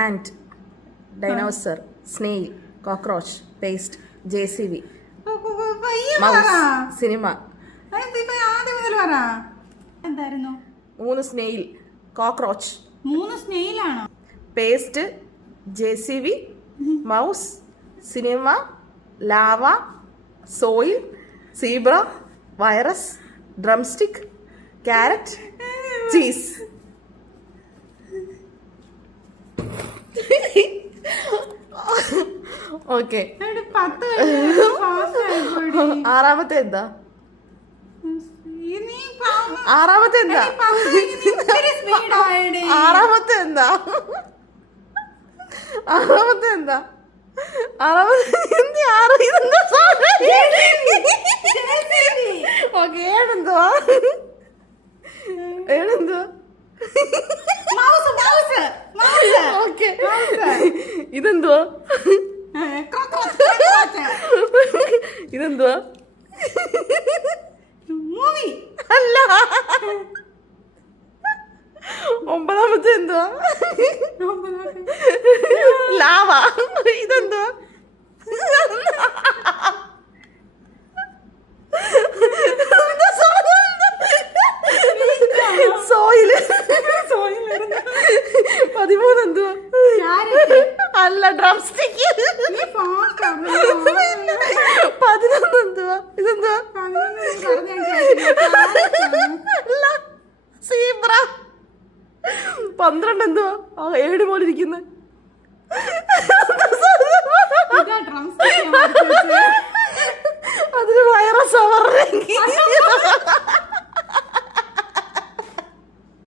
And, dinosaur, snail, cockroach, paste, JCB, mouse, cinema. എന്തായിരുന്നു? 3 snail, cockroach, 3 സ്നെയിലാണോ? Paste, JCB, mouse, cinema, lava, soil, zebra, virus, drumstick, carrot, cheese. Okay, 10 ആറാമത്തെ എന്താ? ആറാമത്തെ എന്താ? ആറാമത്തെ എന്താ? ആറാമത്തെ എന്താ? ഓക്കെ, ഏഴെന്തുവാ? ഓക്കെ, ഇതെന്തുവാ? ഇതെന്തുവാ? അല്ല. 9ാമത്തെ എന്തുവാ? ലാവ. ഇതെന്തുവാ? സോയില്. 13 എന്തുവാ? അല്ല, ഡ്രംസ്റ്റിക്. 11 എന്തുവാ? ഇതെന്തുവാ? അല്ല, സീബ്ര. 12 എന്തുവാ? 7 പോലെ ഇരിക്കുന്നത്. അതിന് വൈറസ്.